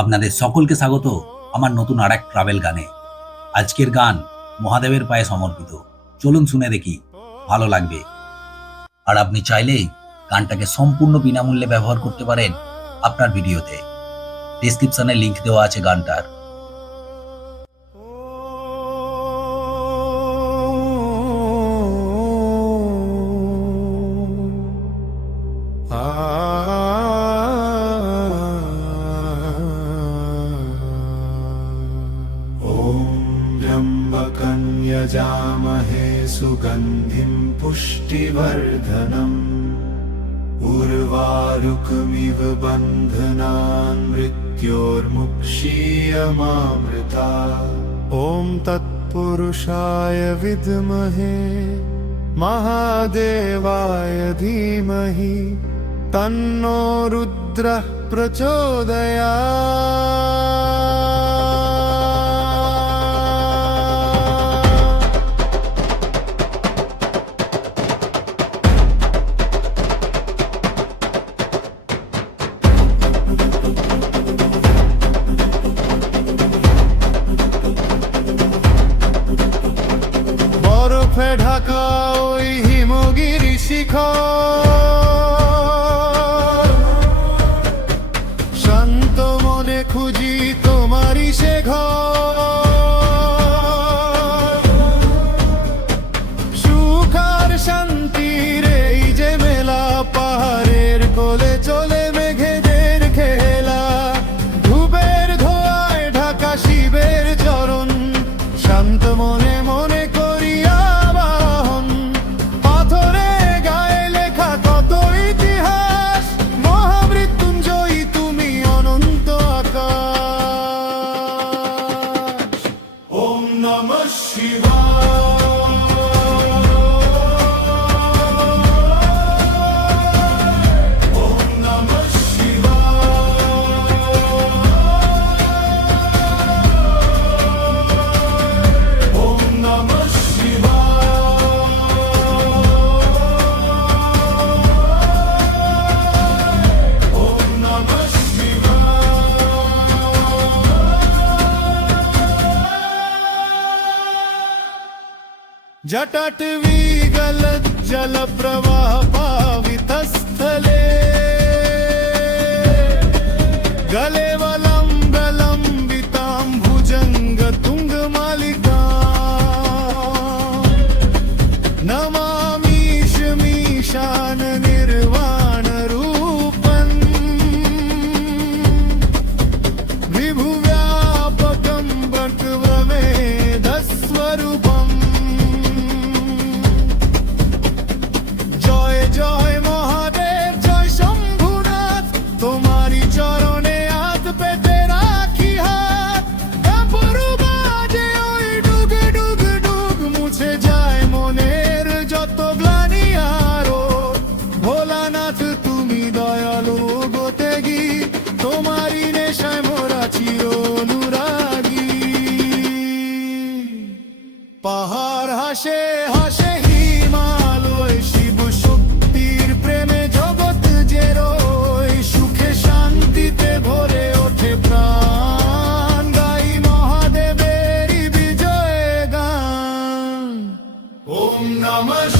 আপনাদের সকলকে স্বাগত আমার নতুন আরেক ট্রাভেল গানে। আজকের গান মহাদেবের পায়ে সমর্পিত। চলুন শুনে দেখি, ভালো লাগবে। আর আপনি চাইলেই গানটাকে সম্পূর্ণ বিনামূল্যে ব্যবহার করতে পারেন আপনার ভিডিওতে। ডেসক্রিপশনে লিংক দেওয়া আছে গানটার। यजामहे सुगन्धिं पुष्टिवर्धनम् उर्वारुकमिव बन्धनान् मृत्योर्मुक्षीयमामृता। ॐ तत्पुरुषाय विद्महे महादेवाय धीमहि तन्नो रुद्रः प्रचोदयात्। বরফে ঢাকা ওই হিমগিরি শিখর, শান্ত মনে খুঁজি তোমারই সে ঘর। সুখ আর শান্তির এই যে মেলা, পাহাড়ের কোলে চলে মেঘেদের খেলা। ধূপের ধোঁয়ায় ঢাকা শিবের চরণ, শান্ত মনে মনে করি আবাহন। পাথরে গায়ে লেখা কত ইতিহাস, মহামৃত্যুঞ্জয়ী তুমি অনন্ত আকাশ। ওম নমঃ শিবায়। जटाटवी गलत जल प्रवाह पावितस्थले, गले वलंबितां भुजंग तुंग मालिका। नमामीश मीशान निर्वाण रूपं, विभुव्यापकं बकवेदस्वरूपम्। জয় মহাদেব, জয় শম্ভুনাথ, তোমারি চরণে হাত পেতে রাখি হাত। কাপড় বাজে ওই ডুগ ডুগ ডুগ, মুছে যায় মনের যত গ্লানি আরো। ভোলানাথ তুমি দয়ালু গতেগি, তোমারি নেশায় মোরা চির অনুরাগী। পাহাড় হাসে হাসে হিমালয়, শিব শক্তির প্রেমে জগৎ যে রয়। সুখে শান্তিতে ভরে ওঠে প্রাণ, গাই মহাদেবের বিজয় গান। ওম নমঃ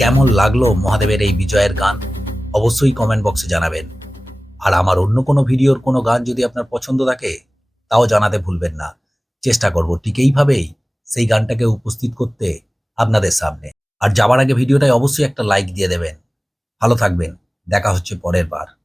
কেমন লাগলো মহাদেবের এই বিজয়ের গান অবশ্যই কমেন্ট বক্সে জানাবেন। আর আমার অন্য কোনো ভিডিওর কোনো গান যদি আপনার পছন্দ থাকে তাও জানাতে ভুলবেন না। চেষ্টা করব ঠিক এইভাবেই সেই গানটাকে উপস্থিত করতে আপনাদের সামনে। আর যাবার আগে ভিডিওটায় অবশ্যই একটা লাইক দিয়ে দেবেন। ভালো থাকবেন, দেখা হচ্ছে পরের বার।